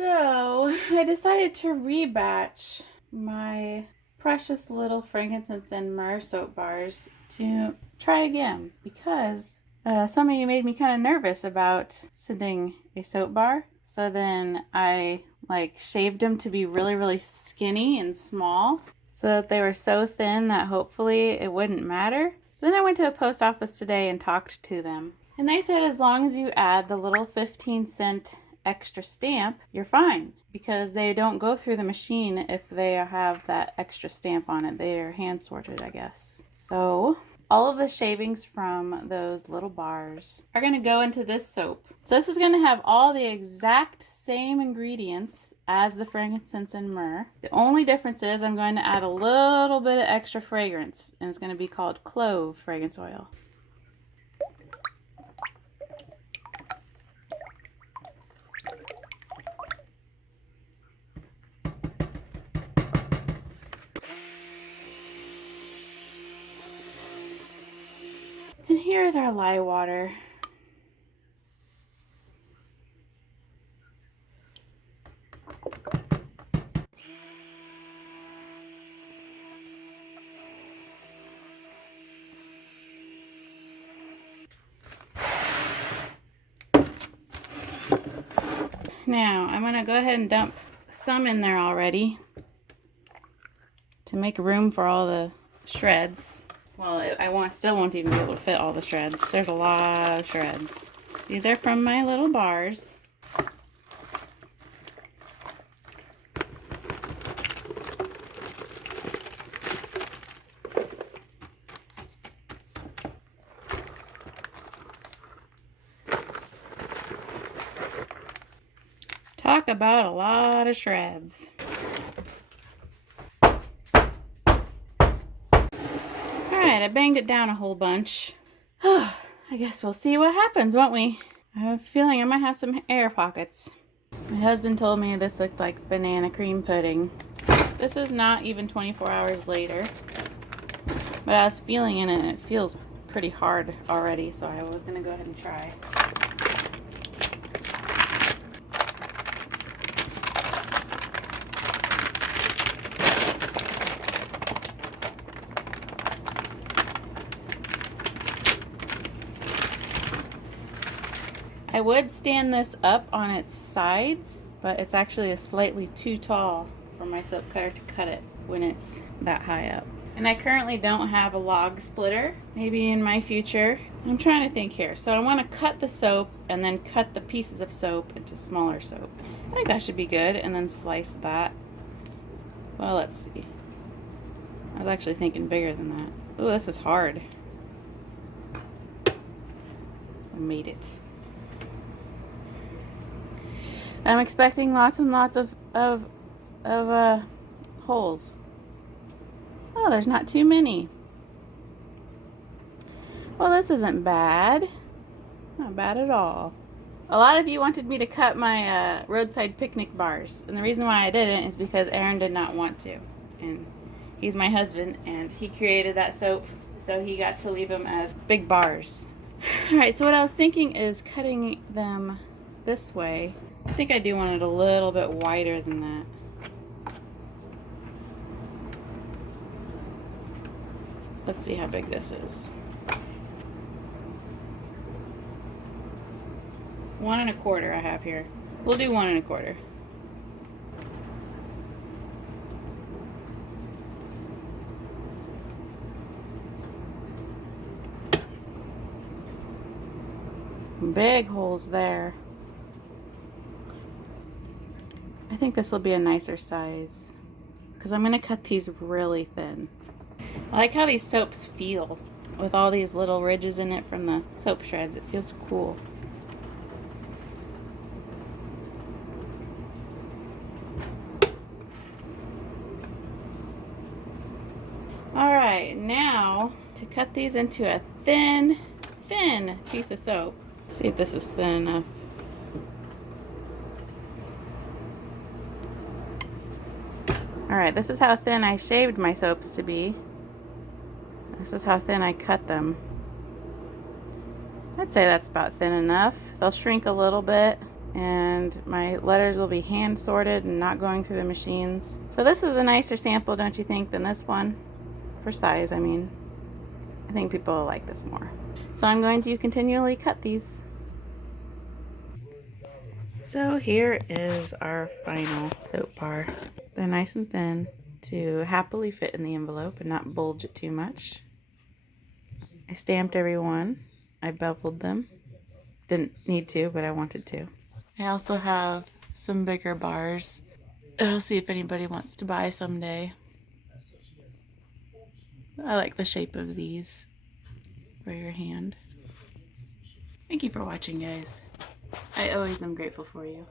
So I decided to rebatch my precious little frankincense and myrrh soap bars to try again because some of you made me kind of nervous about sending a soap bar. So then I shaved them to be really, really skinny and small so that they were so thin that hopefully it wouldn't matter. Then I went to the post office today and talked to them. And they said as long as you add the little 15-cent extra stamp, you're fine, because they don't go through the machine if they have that extra stamp on it. They are hand sorted, I guess. So all of the shavings from those little bars are going to go into this soap. So this is going to have all the exact same ingredients as the frankincense and myrrh. The only difference is I'm going to add a little bit of extra fragrance, and it's going to be called Clove fragrance oil. And here's our lye water. Now, I'm going to go ahead and dump some in there already to make room for all the shreds. Well, I still won't even be able to fit all the shreds. There's a lot of shreds. These are from my little bars. Talk about a lot of shreds. Alright, I banged it down a whole bunch. I guess we'll see what happens, won't we? I have a feeling I might have some air pockets. My husband told me this looked like banana cream pudding. This is not even 24 hours later. But I was feeling it and it feels pretty hard already, so I was going to go ahead and try. I would stand this up on its sides, but it's actually slightly too tall for my soap cutter to cut it when it's that high up. And I currently don't have a log splitter. Maybe in my future. I'm trying to think here. So I want to cut the soap and then cut the pieces of soap into smaller soap. I think that should be good, and then slice that. Well, let's see. I was actually thinking bigger than that. Oh, this is hard. I made it. I'm expecting lots and lots of holes. Oh, there's not too many. Well, this isn't bad. Not bad at all. A lot of you wanted me to cut my roadside picnic bars, and the reason why I didn't is because Aaron did not want to. And he's my husband, and he created that soap, so he got to leave them as big bars. Alright, so what I was thinking is cutting them this way. I think I do want it a little bit wider than that. Let's see how big this is. 1 1/4 I have here. We'll do 1 1/4. Big holes there. I think this will be a nicer size because I'm going to cut these really thin. I like how these soaps feel with all these little ridges in it from the soap shreds. It feels cool. Alright, now to cut these into a thin piece of soap. See if this is thin enough. Alright, this is how thin I shaved my soaps to be. This is how thin I cut them. I'd say that's about thin enough. They'll shrink a little bit. and my letters will be hand sorted and not going through the machines. So this is a nicer sample, don't you think, than this one? For size, I mean. I think people will like this more. So I'm going to continually cut these. So here is our final soap bar. They're nice and thin to happily fit in the envelope and not bulge it too much. I stamped every one. I beveled them. Didn't need to, but I wanted to. I also have some bigger bars that I'll see if anybody wants to buy someday. I like the shape of these for your hand. Thank you for watching, guys. I always am grateful for you.